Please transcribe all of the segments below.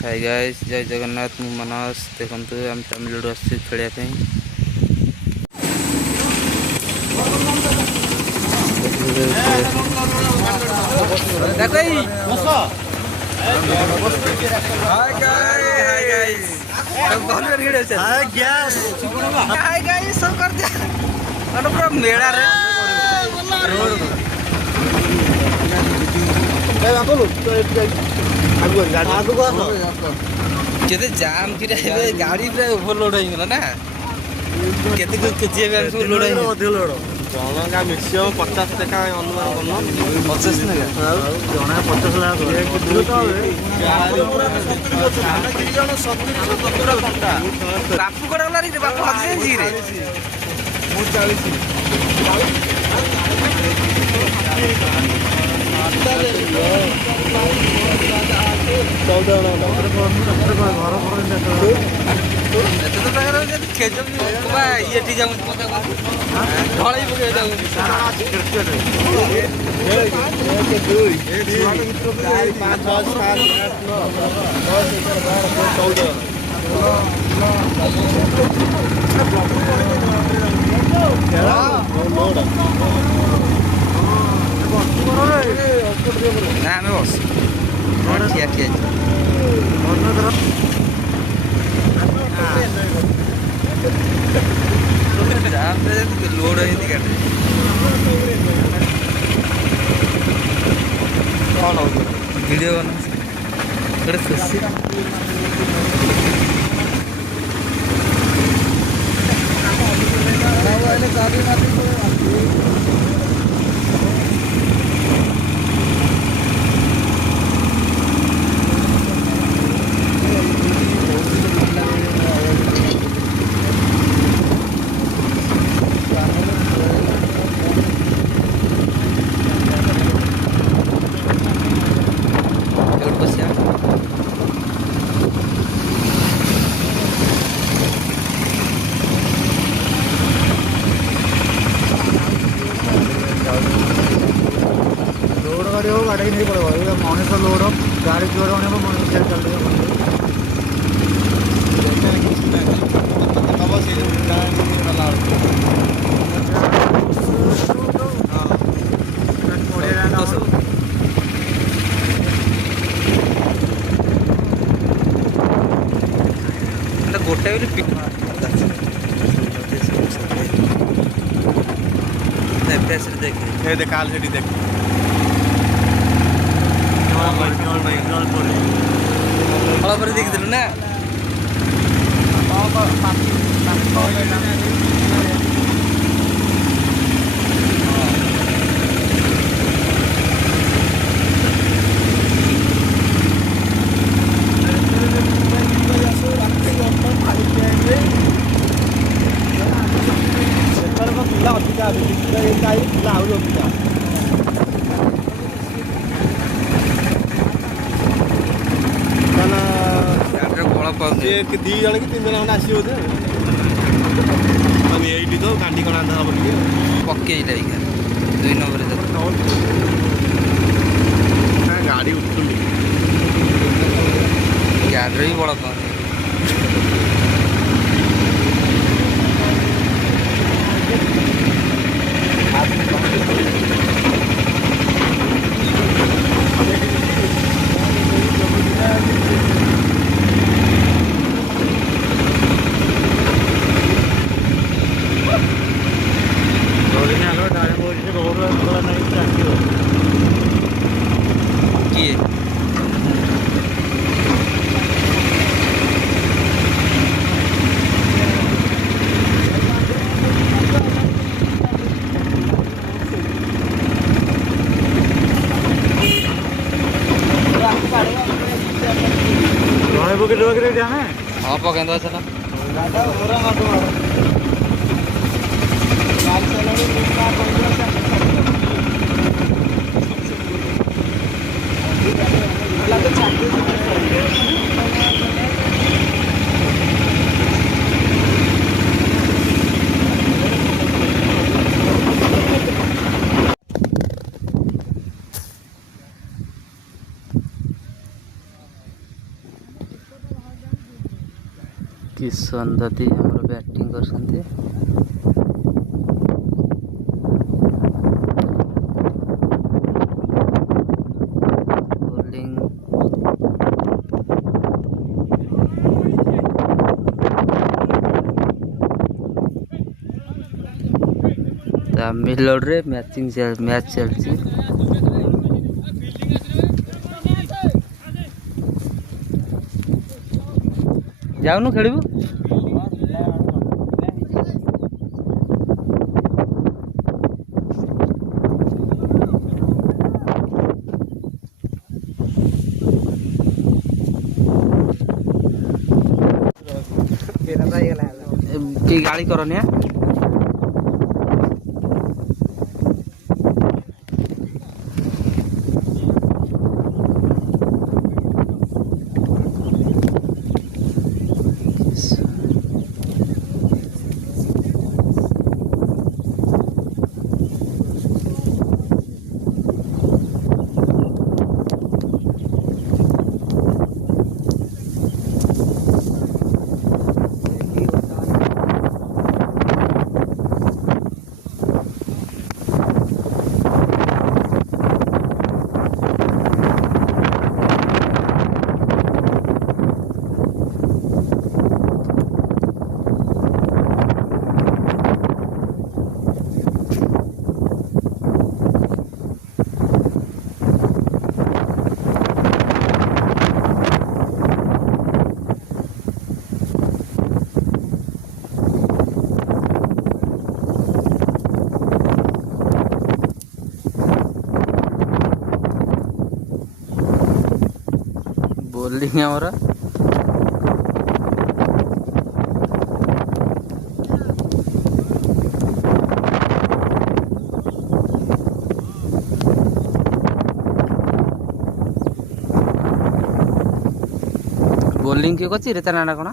Hi guys जय जगन्नाथ मु मनोज देखु आम तमिलनाडु आस खेलिया मेला केते जाम कि गाड़ी पूरा ओवरलोड हो गला ना केते केजी हम सब लोड है अधिक लोड जनका मैक्सिमम 50 टका अनुमान करनो 50 ना जना 50 लाख बापू कोड गला रे बापू हजे जी रे मु なめます。キヤキヤ。लोड है टिकट कौन वीडियो बना थोड़ा खुशी गाड़ी नहीं पड़ेगा मनीष लोड गाड़ी जोड़ मनीष गोटे देखे देखा देख पर देखिलु ना दी जन कि 3 जन आस तो गाड़ी कण हम पकई 2 नंबर गाड़ी उठुली गाड़ी भी बड़ा पानी हाँ पकेंदा चला किशन दादी हमर बैटिंग करसंती बॉलिंग तामिलनाडु रे मैच चलची जाऊनु खेलबू की गाड़ी करनी बोलिंग हमारा बोलिंग किए कची रे ता ना कोना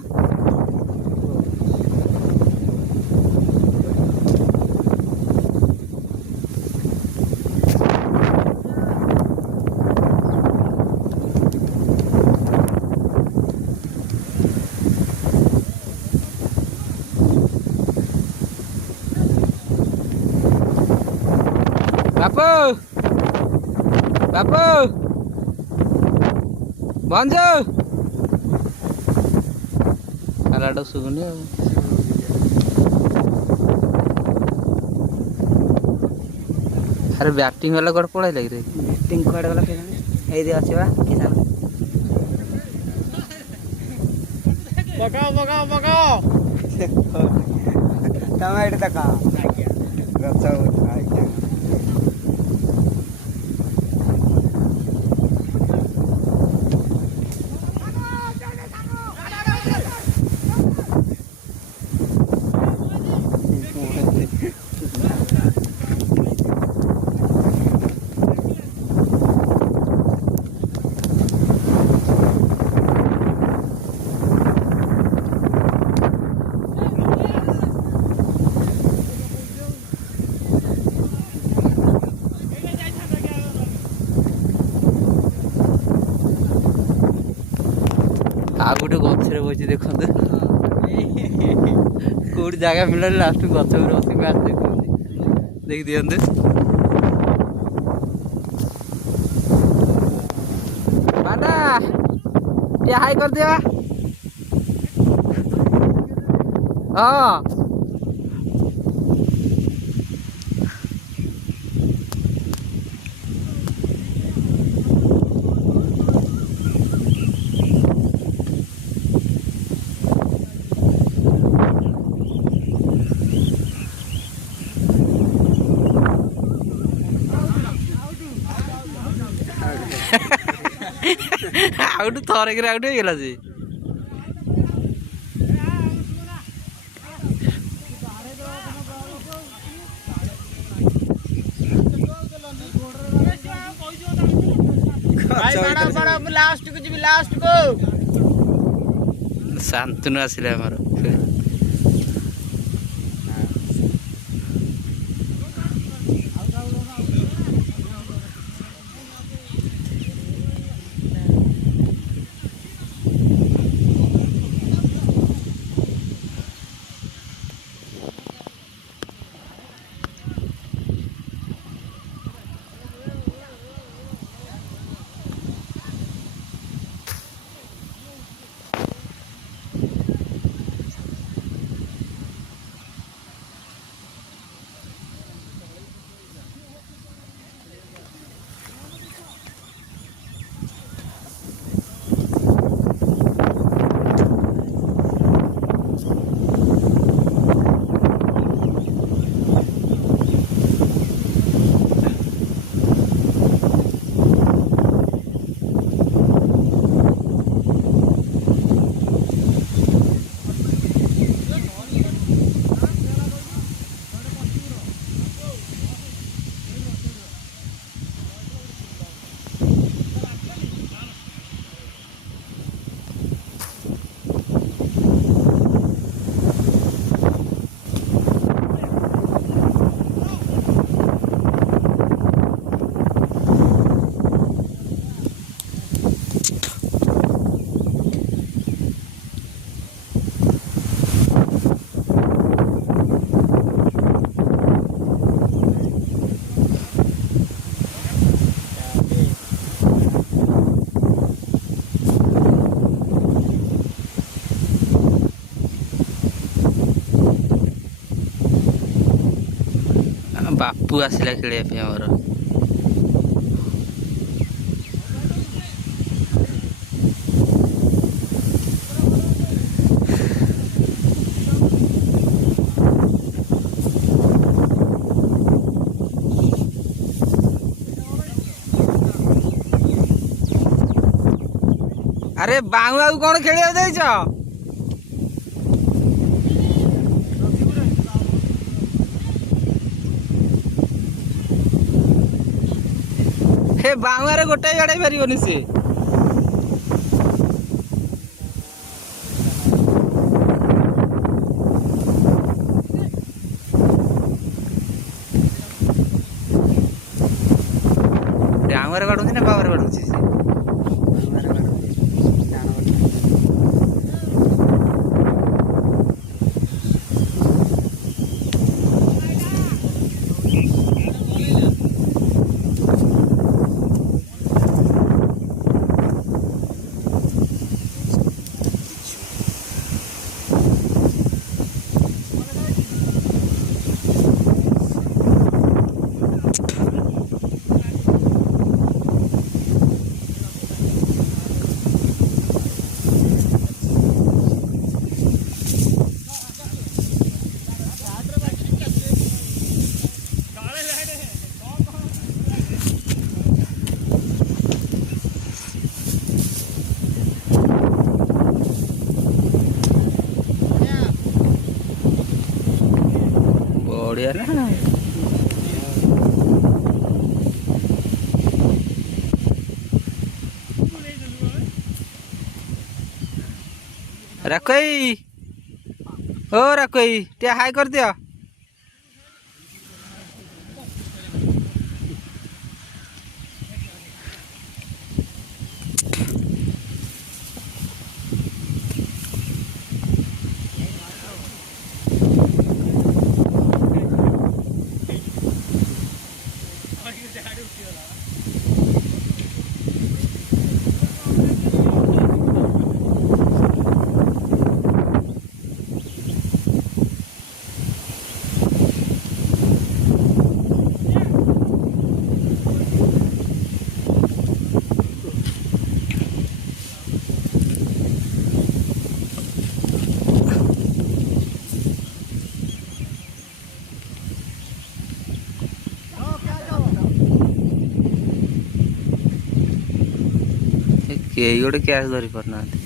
बापू बापू बंजो आलाडो सुगुनी अरे बैटिंग वाला गोड़ पड़ाई लग रे बैटिंग कोड वाला के ए दे अछि बा किसान बगाओ टमाटर तका गच्चा आइया आगुटे गछरे बसी देखते कौट जगह मिल लास्ट गछ बस मैच देखते देख दिखते हाई कर दिया हाँ आउट थोड़े के आउट हो गला जी लास्ट को जी लास्ट को शांतनु आसिले हमर ବାପୁ ଆସିଲା ଖେଳିବା ପାଇଁ ଆମର। ଆରେ ବାଉଆକୁ କଣ ଖେଳିବାକୁ ଦେଇଛ? ହେ ବାଉଆରେ ଗୋଟାଏ ବାଡେଇ ପାରିବନି ସେ। ଡାଉଆରେ ବାଡଉଛି ନା ବାଉଆରେ ବାଡଉଛି ସେ? ବଢିଆ ନା। ରାକଇ ଓ ରାକଇ ଟିକେ ହାଇ କରିଦିଅ। କେହି ଗୋଟେ କ୍ୟାଚ୍ ଧରି ପାରୁନାହାନ୍ତି।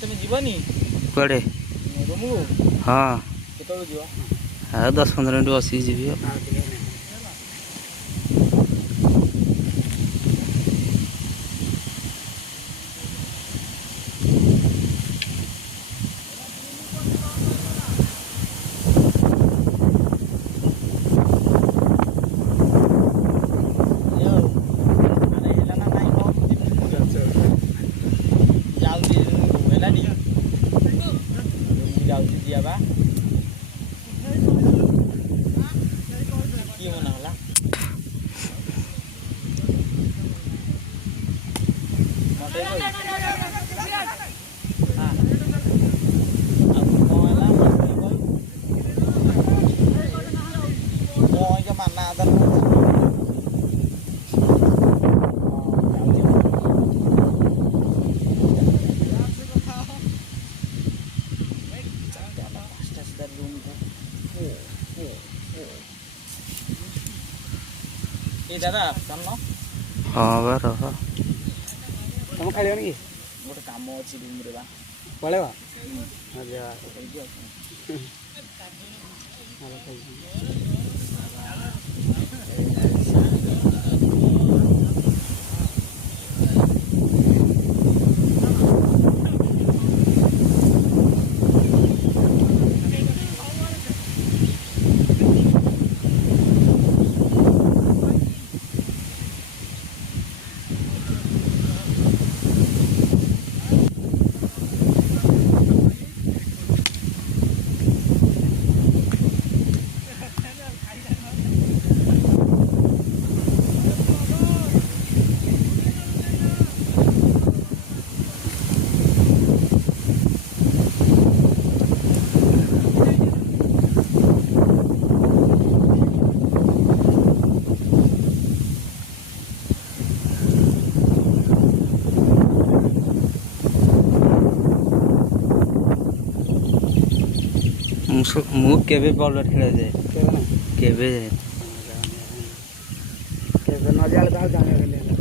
তুমি ଯିବନି କୁଆଡ଼େ? ହଁ କେତେବେଳେ ଯିବ? ଆଉ 10-15 ମିନିଟ୍ ବସିକି ଯିବି ଆଉ। ଯାଉଛି ଯିବା ବା କିଏ ମନା ହେଲା? ମାନା ଆଧାର ଦାଦା ଚାଲ। ହଁ ବା ରହ। ତମେ ଖାଇବନି କି? ଗୋଟେ କାମ ଅଛି ରୁମ୍ରେ ବା ପଳେଇବା। ମୁଁ କେବେ ବଲ୍ ଖେଳିବା ଯାଏ କେବେ ନା କେବେ ଯାଏ କେବେ ନ ଯାଲେ ତାହେଲେ ଜାଣିବା